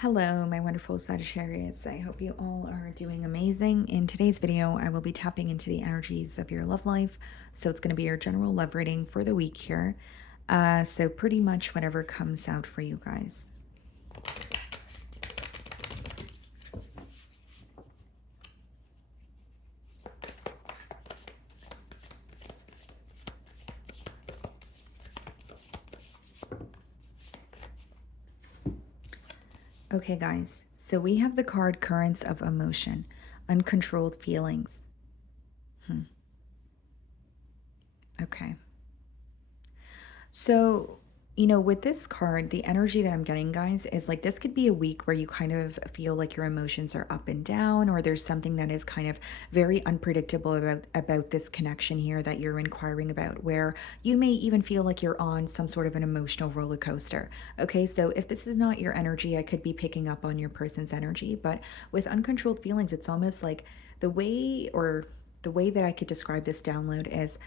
Hello, my wonderful Sagittarius. I hope you all are doing amazing. In today's video, I will be tapping into the energies of your love life. So it's going to be your general love reading for the week here. So pretty much whatever comes out for you guys. Okay, guys. So we have the card Currents of Emotion, Uncontrolled Feelings. Okay. So, with this card, the energy that I'm getting, guys, is like this could be a week where you kind of feel like your emotions are up and down, or there's something that is kind of very unpredictable about this connection here that you're inquiring about, where you may even feel like you're on some sort of an emotional roller coaster. Okay, so if this is not your energy, I could be picking up on your person's energy, but with uncontrolled feelings, it's almost like the way that I could describe this download is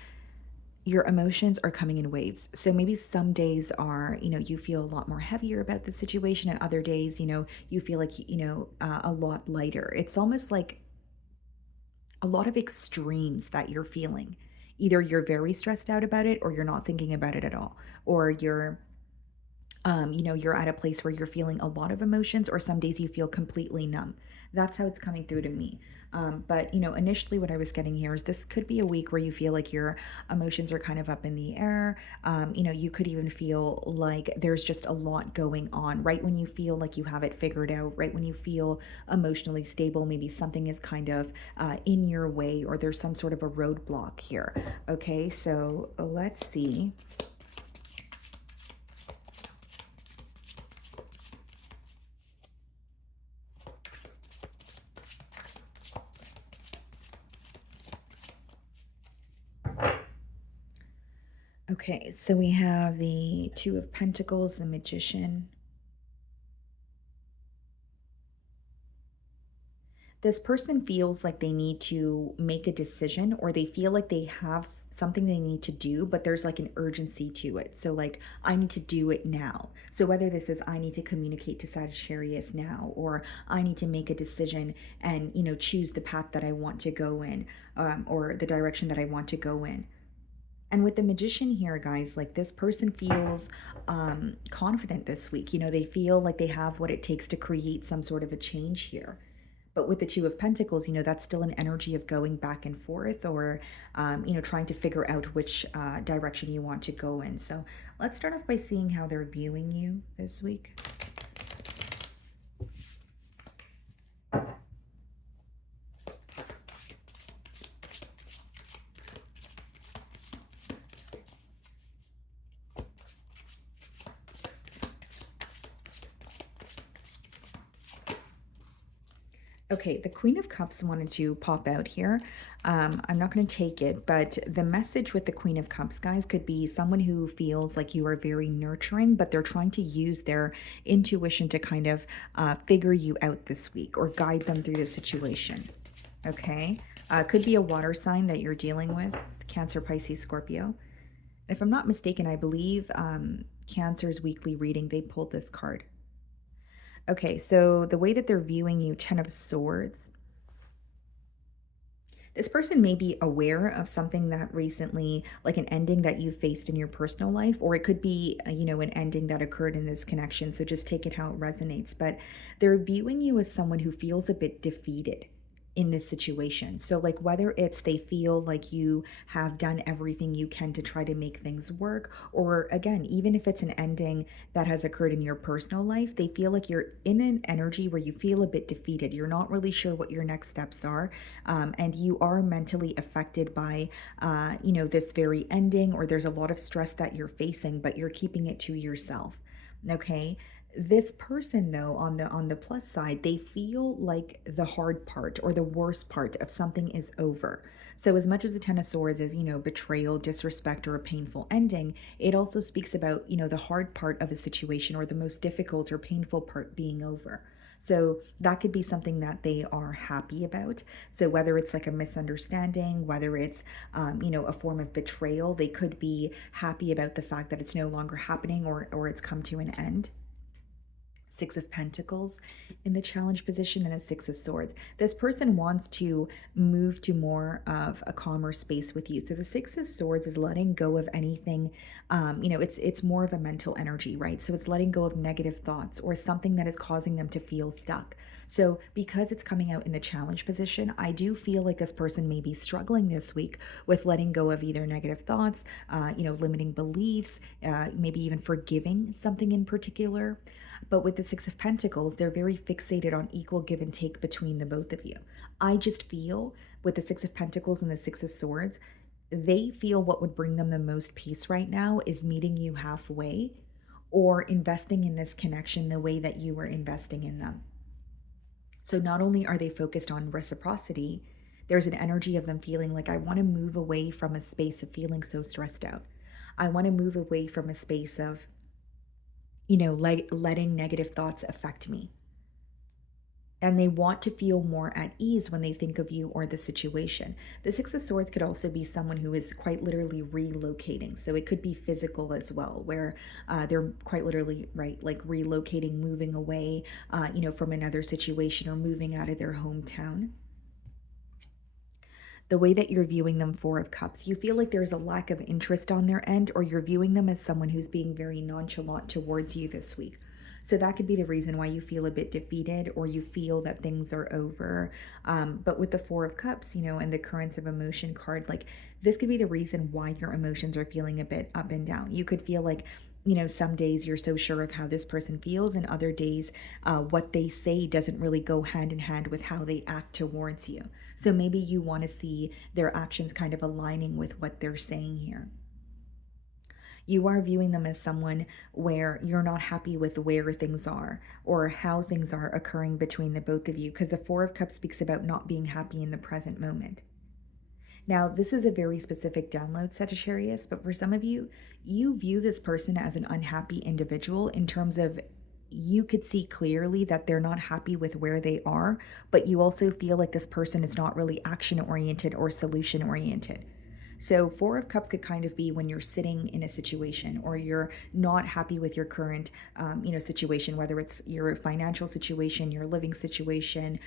your emotions are coming in waves. So maybe some days are, you feel a lot more heavier about the situation, and other days, you feel like, a lot lighter. It's almost like a lot of extremes that you're feeling. Either you're very stressed out about it, or you're not thinking about it at all, or you're at a place where you're feeling a lot of emotions, or some days you feel completely numb. That's how it's coming through to me. But, initially what I was getting here is this could be a week where you feel like your emotions are kind of up in the air. You could even feel like there's just a lot going on right when you feel like you have it figured out, right when you feel emotionally stable. Maybe something is kind of in your way, or there's some sort of a roadblock here. Okay, so let's see. Okay, so we have the Two of Pentacles, the Magician. This person feels like they need to make a decision, or they feel like they have something they need to do, but there's like an urgency to it. So, like, I need to do it now. So, whether this is I need to communicate to Sagittarius now, or I need to make a decision and, choose the path that I want to go in, or the direction that I want to go in. And with the Magician here, guys, like this person feels confident this week. They feel like they have what it takes to create some sort of a change here. But with the Two of Pentacles, that's still an energy of going back and forth, or, trying to figure out which direction you want to go in. So let's start off by seeing how they're viewing you this week. Okay, the Queen of Cups wanted to pop out here. I'm not going to take it, but the message with the Queen of Cups, guys, could be someone who feels like you are very nurturing, but they're trying to use their intuition to kind of figure you out this week, or guide them through the situation. Okay, could be a water sign that you're dealing with, Cancer, Pisces, Scorpio. If I'm not mistaken, I believe Cancer's weekly reading, they pulled this card. Okay, so the way that they're viewing you, Ten of Swords. This person may be aware of something that recently, like an ending that you faced in your personal life, or it could be, an ending that occurred in this connection. So just take it how it resonates. But they're viewing you as someone who feels a bit defeated in this situation. So, like, whether it's they feel like you have done everything you can to try to make things work, or again, even if it's an ending that has occurred in your personal life, they feel like you're in an energy where you feel a bit defeated. You're not really sure what your next steps are, and you are mentally affected by, this very ending, or there's a lot of stress that you're facing, but you're keeping it to yourself. Okay, this person, though, on the plus side, they feel like the hard part or the worst part of something is over. So as much as the Ten of Swords is, betrayal, disrespect, or a painful ending, it also speaks about, the hard part of a situation, or the most difficult or painful part being over. So that could be something that they are happy about. So whether it's like a misunderstanding, whether it's, a form of betrayal, they could be happy about the fact that it's no longer happening, or it's come to an end. Six of Pentacles in the challenge position and a Six of Swords. This person wants to move to more of a calmer space with you. So the Six of Swords is letting go of anything. It's more of a mental energy, right? So it's letting go of negative thoughts or something that is causing them to feel stuck. So because it's coming out in the challenge position, I do feel like this person may be struggling this week with letting go of either negative thoughts, limiting beliefs, maybe even forgiving something in particular. But with the Six of Pentacles, they're very fixated on equal give and take between the both of you. I just feel with the Six of Pentacles and the Six of Swords, they feel what would bring them the most peace right now is meeting you halfway or investing in this connection the way that you were investing in them. So not only are they focused on reciprocity, there's an energy of them feeling like, I want to move away from a space of feeling so stressed out. I want to move away from a space of, like letting negative thoughts affect me. And they want to feel more at ease when they think of you or the situation. The Six of Swords could also be someone who is quite literally relocating. So it could be physical as well, where they're quite literally, right, like relocating, moving away, from another situation or moving out of their hometown. The way that you're viewing them, Four of Cups, you feel like there's a lack of interest on their end, or you're viewing them as someone who's being very nonchalant towards you this week. So that could be the reason why you feel a bit defeated or you feel that things are over. But with the Four of Cups, and the Currents of Emotion card, like this could be the reason why your emotions are feeling a bit up and down. You could feel like, some days you're so sure of how this person feels, and other days what they say doesn't really go hand in hand with how they act towards you. So maybe you want to see their actions kind of aligning with what they're saying here. You are viewing them as someone where you're not happy with where things are or how things are occurring between the both of you, because the Four of Cups speaks about not being happy in the present moment. Now, this is a very specific download, Sagittarius, but for some of you, you view this person as an unhappy individual in terms of you could see clearly that they're not happy with where they are, but you also feel like this person is not really action oriented or solution oriented. So, Four of Cups could kind of be when you're sitting in a situation or you're not happy with your current, situation, whether it's your financial situation, your living situation,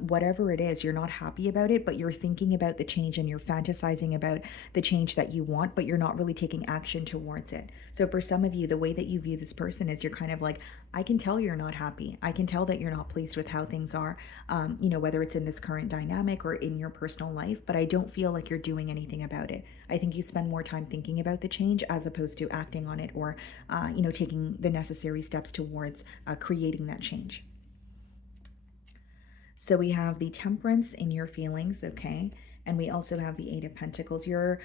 whatever it is, you're not happy about it, but you're thinking about the change and you're fantasizing about the change that you want, but you're not really taking action towards it. So, for some of you, the way that you view this person is you're kind of like, I can tell you're not happy. I can tell that you're not pleased with how things are, whether it's in this current dynamic or in your personal life, but I don't feel like you're doing anything about it. I think you spend more time thinking about the change as opposed to acting on it or, taking the necessary steps towards creating that change. So we have the Temperance in your feelings, okay? And we also have the Eight of Pentacles. You're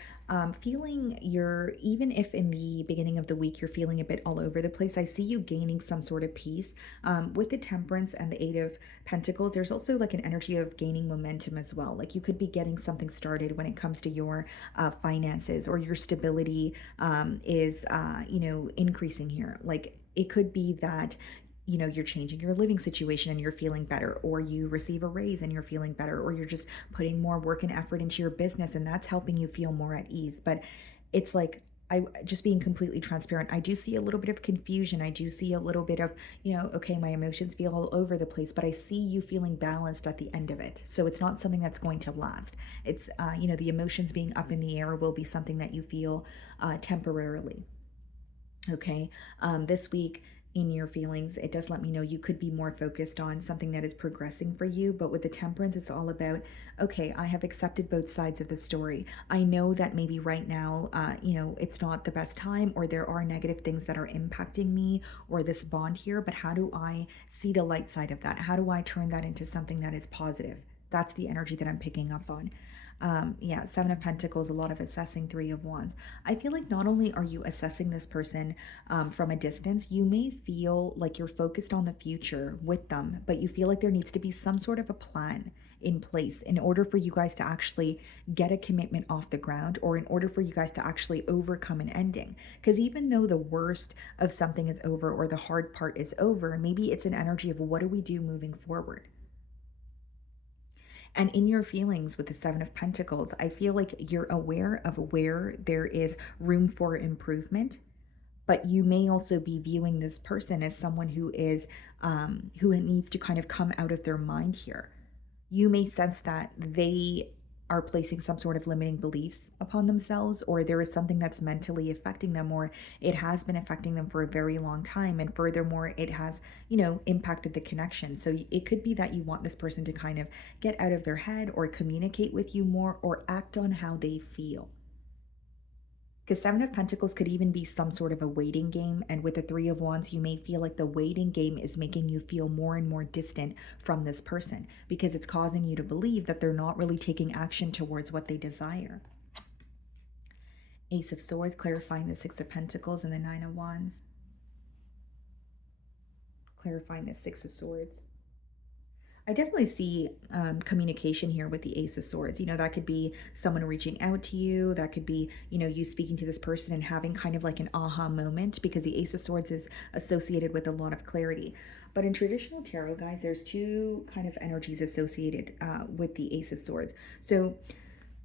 feeling even if in the beginning of the week you're feeling a bit all over the place, I see you gaining some sort of peace. With the Temperance and the Eight of Pentacles, there's also like an energy of gaining momentum as well. Like you could be getting something started when it comes to your finances, or your stability is, increasing here. Like it could be that you're changing your living situation and you're feeling better, or you receive a raise and you're feeling better, or you're just putting more work and effort into your business and that's helping you feel more at ease. But it's like, I just being completely transparent, I do see a little bit of confusion. I do see a little bit of, okay, my emotions feel all over the place, but I see you feeling balanced at the end of it. So it's not something that's going to last. It's, the emotions being up in the air will be something that you feel temporarily. Okay. This week in your feelings, it does let me know you could be more focused on something that is progressing for you. But with the Temperance, it's all about, okay, I have accepted both sides of the story. I know that maybe right now, it's not the best time, or there are negative things that are impacting me or this bond here. But how do I see the light side of that? How do I turn that into something that is positive? That's the energy that I'm picking up on. Seven of Pentacles, a lot of assessing. Three of Wands. I feel like not only are you assessing this person from a distance, you may feel like you're focused on the future with them, but you feel like there needs to be some sort of a plan in place in order for you guys to actually get a commitment off the ground, or in order for you guys to actually overcome an ending. Because even though the worst of something is over or the hard part is over, maybe it's an energy of what do we do moving forward. And in your feelings with the Seven of Pentacles, I feel like you're aware of where there is room for improvement, but you may also be viewing this person as someone who is who needs to kind of come out of their mind here. You may sense that they are placing some sort of limiting beliefs upon themselves, or there is something that's mentally affecting them, or it has been affecting them for a very long time. And furthermore, it has, impacted the connection. So it could be that you want this person to kind of get out of their head or communicate with you more or act on how they feel. Because Seven of Pentacles could even be some sort of a waiting game. And with the Three of Wands, you may feel like the waiting game is making you feel more and more distant from this person because it's causing you to believe that they're not really taking action towards what they desire. Ace of Swords, clarifying the Six of Pentacles and the Nine of Wands. Clarifying the Six of Swords. I definitely see communication here with the Ace of Swords. That could be someone reaching out to you. That could be, you speaking to this person and having kind of like an aha moment, because the Ace of Swords is associated with a lot of clarity. But in traditional tarot, guys, there's two kind of energies associated with the Ace of Swords. So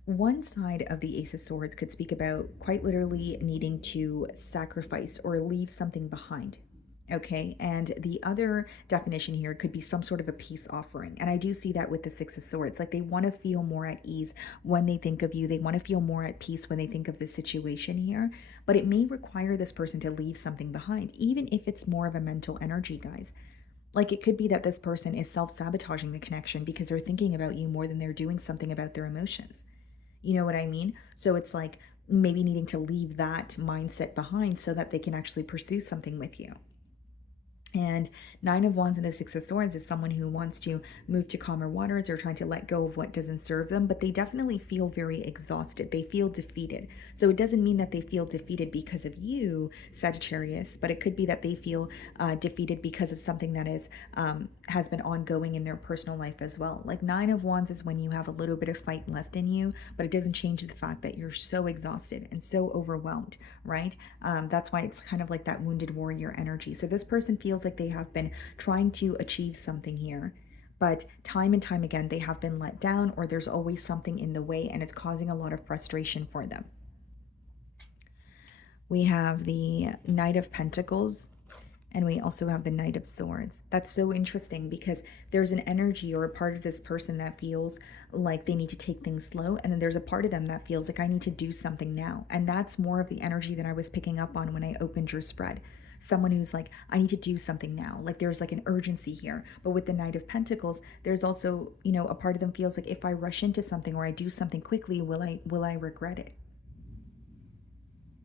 one side of the Ace of Swords could speak about quite literally needing to sacrifice or leave something behind. Okay, and the other definition here could be some sort of a peace offering. And I do see that with the Six of Swords. Like, they want to feel more at ease when they think of you. They want to feel more at peace when they think of the situation here. But it may require this person to leave something behind, even if it's more of a mental energy, guys. Like, it could be that this person is self-sabotaging the connection because they're thinking about you more than they're doing something about their emotions. You know what I mean? So it's like maybe needing to leave that mindset behind so that they can actually pursue something with you. And Nine of Wands and the Six of Swords is someone who wants to move to calmer waters or trying to let go of what doesn't serve them, but they definitely feel very exhausted. They feel defeated. So it doesn't mean that they feel defeated because of you, Sagittarius, but it could be that they feel defeated because of something that is has been ongoing in their personal life as well. Like, Nine of Wands is when you have a little bit of fight left in you, but it doesn't change the fact that you're so exhausted and so overwhelmed, right? That's why it's kind of like that wounded warrior energy. So this person feels like they have been trying to achieve something here, but time and time again they have been let down, or there's always something in the way, and it's causing a lot of frustration for them. We have the Knight of Pentacles, and we also have the Knight of Swords. That's so interesting because there's an energy or a part of this person that feels like they need to take things slow. And then there's a part of them that feels like I need to do something now. And that's more of the energy that I was picking up on when I opened your spread. Someone who's like, I need to do something now. Like, there's like an urgency here. But with the Knight of Pentacles, there's also, a part of them feels like if I rush into something or I do something quickly, will I regret it?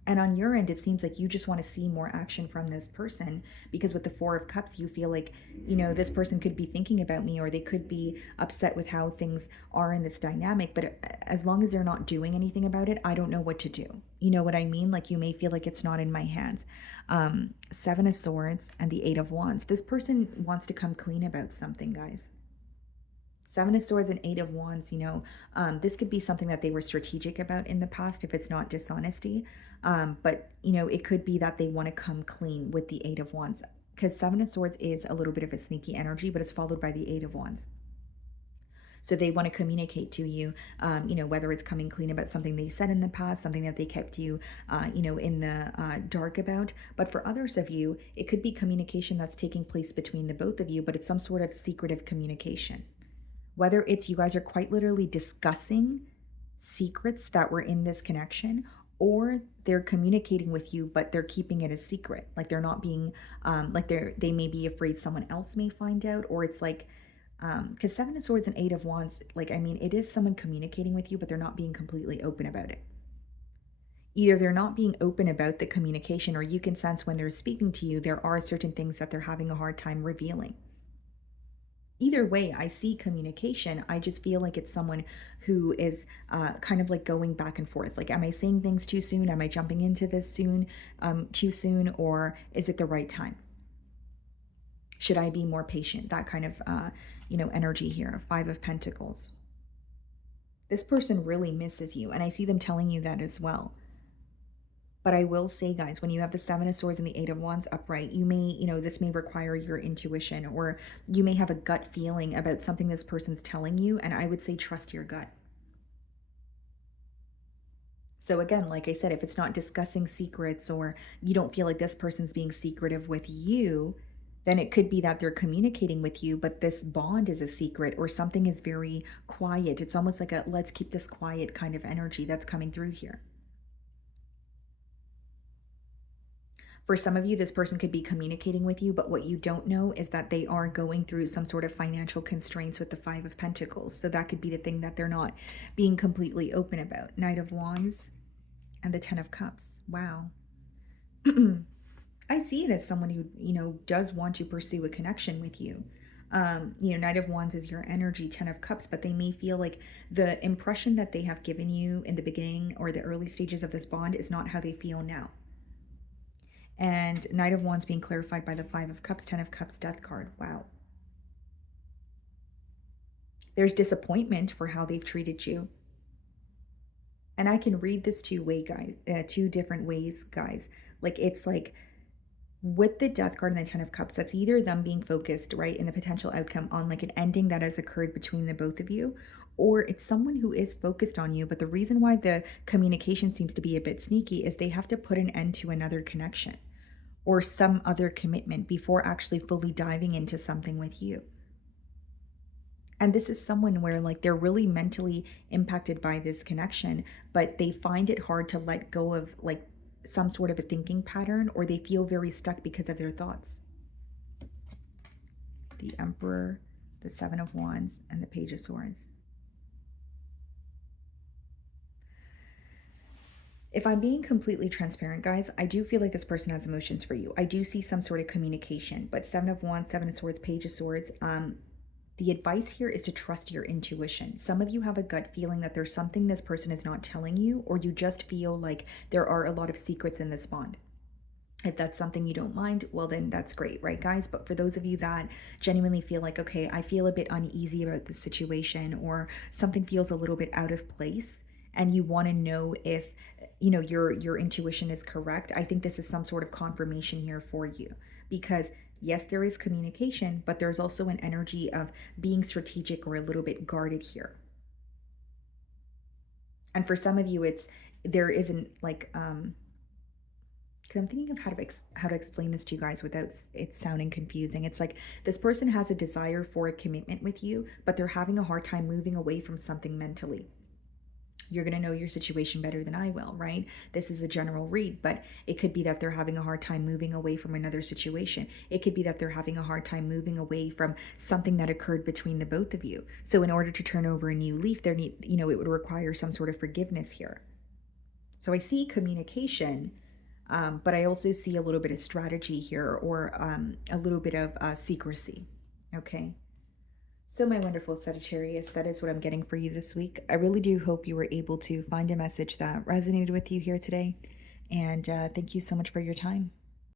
And on your end, it seems like you just want to see more action from this person, because with the Four of Cups, you feel like, this person could be thinking about me, or they could be upset with how things are in this dynamic. But as long as they're not doing anything about it, I don't know what to do. You know what I mean? Like, you may feel like it's not in my hands. Seven of Swords and the Eight of Wands. This person wants to come clean about something, guys. Seven of Swords and Eight of Wands, this could be something that they were strategic about in the past if it's not dishonesty. But, it could be that they want to come clean with the Eight of Wands, because Seven of Swords is a little bit of a sneaky energy, but it's followed by the Eight of Wands. So they want to communicate to you, whether it's coming clean about something they said in the past, something that they kept you, in the dark about. But for others of you, it could be communication that's taking place between the both of you, but it's some sort of secretive communication. Whether it's you guys are quite literally discussing secrets that were in this connection, or they're communicating with you, but they're keeping it a secret. Like, they're not being, they may be afraid someone else may find out, or it's like, because Seven of Swords and Eight of Wands, it is someone communicating with you, but they're not being completely open about it. Either they're not being open about the communication, or you can sense when they're speaking to you, there are certain things that they're having a hard time revealing. Either way, I see communication. I just feel like it's someone who is kind of like going back and forth. Like, am I saying things too soon? Am I jumping into this too soon? Or is it the right time? Should I be more patient? That kind of, energy here. Five of Pentacles. This person really misses you, and I see them telling you that as well. But I will say, guys, when you have the Seven of Swords and the Eight of Wands upright, you may, this may require your intuition, or you may have a gut feeling about something this person's telling you. And I would say trust your gut. So again, like I said, if it's not discussing secrets or you don't feel like this person's being secretive with you, then it could be that they're communicating with you, but this bond is a secret or something is very quiet. It's almost like a let's keep this quiet kind of energy that's coming through here. For some of you, this person could be communicating with you, but what you don't know is that they are going through some sort of financial constraints with the Five of Pentacles. So that could be the thing that they're not being completely open about. Knight of Wands and the Ten of Cups. Wow. I see it as someone who, does want to pursue a connection with you. Knight of Wands is your energy, Ten of Cups, but they may feel like the impression that they have given you in the beginning or the early stages of this bond is not how they feel now. And Knight of Wands being clarified by the Five of Cups, Ten of Cups, Death card. Wow. There's disappointment for how they've treated you. And I can read this two different ways, guys. Like it's like with the Death card and the Ten of Cups, that's either them being focused, right, in the potential outcome on like an ending that has occurred between the both of you, or it's someone who is focused on you. But the reason why the communication seems to be a bit sneaky is they have to put an end to another connection or some other commitment before actually fully diving into something with you. And this is someone where like they're really mentally impacted by this connection, but they find it hard to let go of like some sort of a thinking pattern, or they feel very stuck because of their thoughts. The Emperor, the Seven of Wands, and the Page of Swords. If I'm being completely transparent, guys, I do feel like this person has emotions for you. I do see some sort of communication, but Seven of Wands, Seven of Swords, Page of Swords, the advice here is to trust your intuition. Some of you have a gut feeling that there's something this person is not telling you, or you just feel like there are a lot of secrets in this bond. If that's something you don't mind, well, then that's great, right, guys? But for those of you that genuinely feel like, okay, I feel a bit uneasy about this situation, or something feels a little bit out of place, and you want to know if your intuition is correct, I think this is some sort of confirmation here for you, because yes, there is communication, but there's also an energy of being strategic or a little bit guarded here. And for some of you, there isn't like because I'm thinking of how to explain this to you guys without it sounding confusing. It's like this person has a desire for a commitment with you, but they're having a hard time moving away from something mentally. You're going to know your situation better than I will, right? This is a general read, but it could be that they're having a hard time moving away from another situation. It could be that they're having a hard time moving away from something that occurred between the both of you. So in order to turn over a new leaf, it would require some sort of forgiveness here. So I see communication, but I also see a little bit of strategy here, or a little bit of secrecy. Okay. So, my wonderful Sagittarius, that is what I'm getting for you this week. I really do hope you were able to find a message that resonated with you here today. And thank you so much for your time.